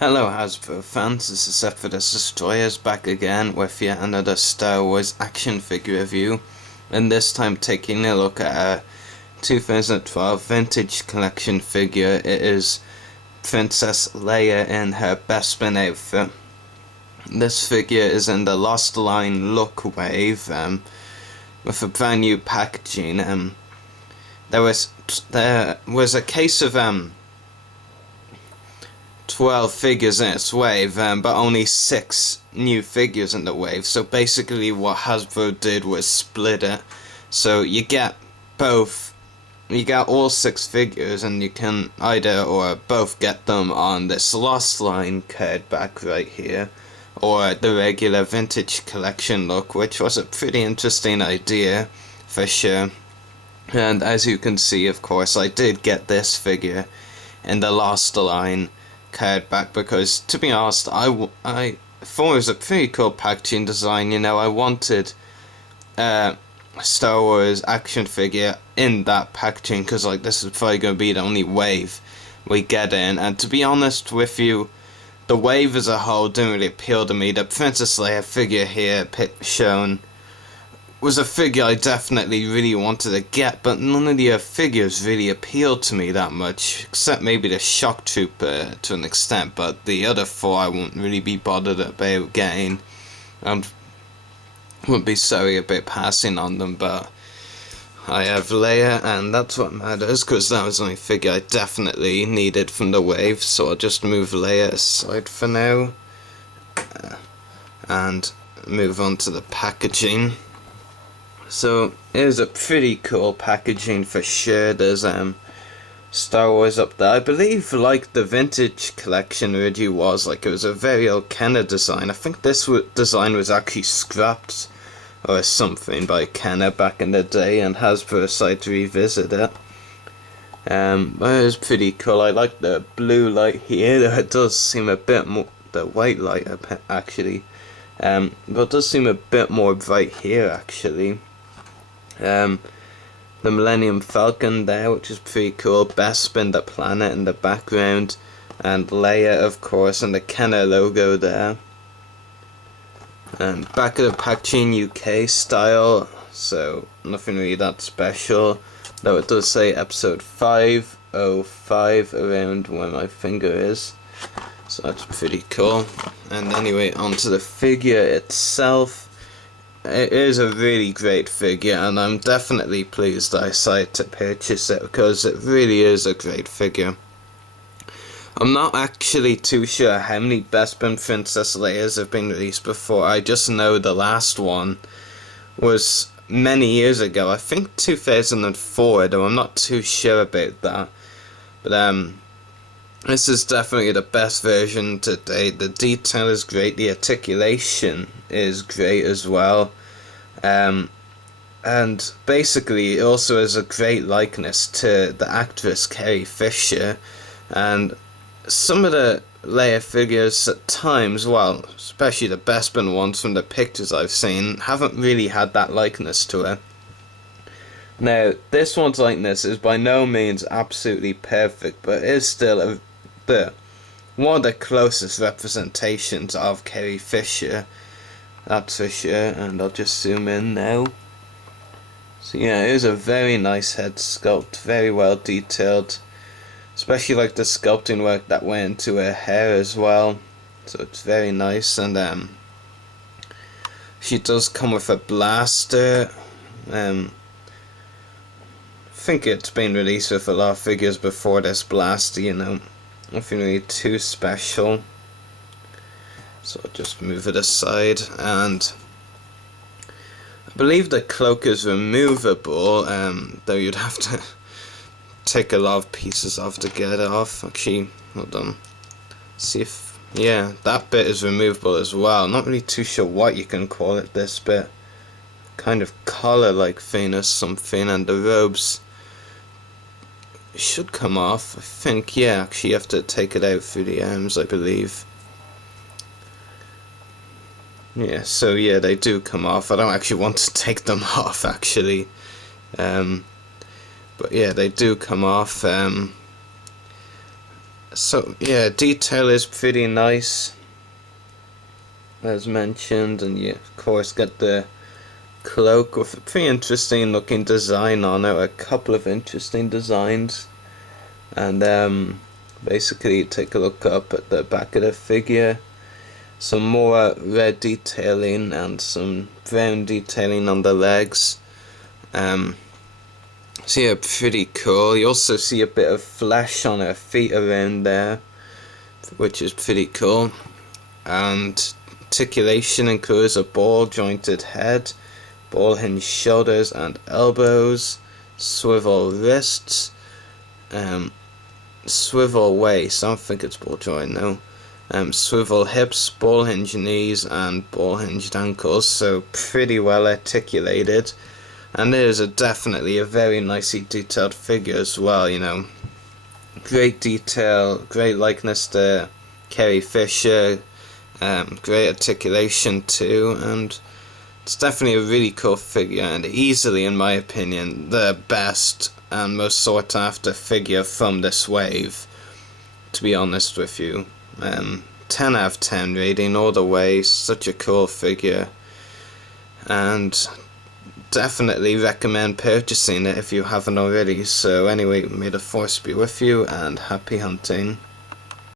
Hello Hasbro fans, this is Sephiroth Destroyers back again with yet another Star Wars action figure review, and this time taking a look at a 2012 vintage collection figure. It is Princess Leia in her Bespin outfit. This figure is in the Lost Line look wave, with a brand new packaging. There was a case of 12 figures in its wave, but only 6 new figures in the wave. So basically what Hasbro did was split it. So you get all 6 figures, and you can either or both get them on this Lost Line card back right here, or the regular vintage collection look, which was a pretty interesting idea for sure. And as you can see, of course, I did get this figure in the Lost Line card back because, to be honest, I thought it was a pretty cool packaging design. You know, I wanted a Star Wars action figure in that packaging because, like, this is probably going to be the only wave we get in. And to be honest with you, the wave as a whole didn't really appeal to me. The Princess Leia figure here shown was a figure I definitely really wanted to get, but none of the figures really appealed to me that much, except maybe the Shock Trooper to an extent, but the other 4 I won't really be bothered about getting. I wouldn't be sorry about passing on them, but I have Leia, and that's what matters, because that was the only figure I definitely needed from the wave, so I'll just move Leia aside for now, and move on to the packaging. So it is a pretty cool packaging for sure. There's Star Wars up there. I believe, like the vintage collection review was, like, it was a very old Kenner design. I think this design was actually scrapped or something by Kenner back in the day, and Hasbro decided to revisit it. But it was pretty cool. I like the blue light here. It does seem a bit more the white light actually, but it does seem a bit more bright here actually. The Millennium Falcon there, which is pretty cool. Bespin, the planet in the background, and Leia, of course, and the Kenner logo there. And back of the packaging, UK style, so nothing really that special, though it does say episode 505 around where my finger is, so that's pretty cool. And anyway, onto the figure itself. It is a really great figure, and I'm definitely pleased I decided to purchase it because it really is a great figure. I'm not actually too sure how many Bespin Princess Leias have been released before. I just know the last one was many years ago. I think 2004, though I'm not too sure about that. But this is definitely the best version to date. The detail is great, the articulation is great as well. And basically it also has a great likeness to the actress Carrie Fisher, and some of the Leia figures at times, well, especially the Bespin ones from the pictures I've seen, haven't really had that likeness to her. Now, this one's likeness is by no means absolutely perfect, but it is still one of the closest representations of Carrie Fisher, that's for sure. And I'll just zoom in now. So yeah, it is a very nice head sculpt, very well detailed, especially like the sculpting work that went into her hair as well, so it's very nice. And she does come with a blaster. I think it's been released with a lot of figures before this blaster, you know, nothing really too special. So I'll just move it aside, and I believe the cloak is removable, though you'd have to take a lot of pieces off to get it off. Actually, hold on, see if, yeah, that bit is removable as well. Not really too sure what you can call it, this bit, kind of collar like thing or something, and the robes should come off, I think. Yeah, actually you have to take it out through the arms, I believe. Yeah, so yeah, they do come off. I don't actually want to take them off actually, but yeah, they do come off. So yeah, detail is pretty nice, as mentioned, and you of course get the cloak with a pretty interesting looking design on it, a couple of interesting designs. And basically take a look up at the back of the figure, some more red detailing and some brown detailing on the legs. So yeah, pretty cool. You also see a bit of flesh on her feet around there, which is pretty cool. And articulation includes a ball jointed head, ball hinged shoulders and elbows, swivel wrists, swivel waist, I don't think it's ball joint, no. Swivel hips, ball hinged knees, and ball hinged ankles, so pretty well articulated. And it is definitely a very nicely detailed figure as well, you know. Great detail, great likeness to Carrie Fisher, great articulation too, and it's definitely a really cool figure, and easily, in my opinion, the best and most sought after figure from this wave, to be honest with you. 10 out of 10 rating all the way, such a cool figure, and definitely recommend purchasing it if you haven't already. So anyway, may the force be with you, and happy hunting.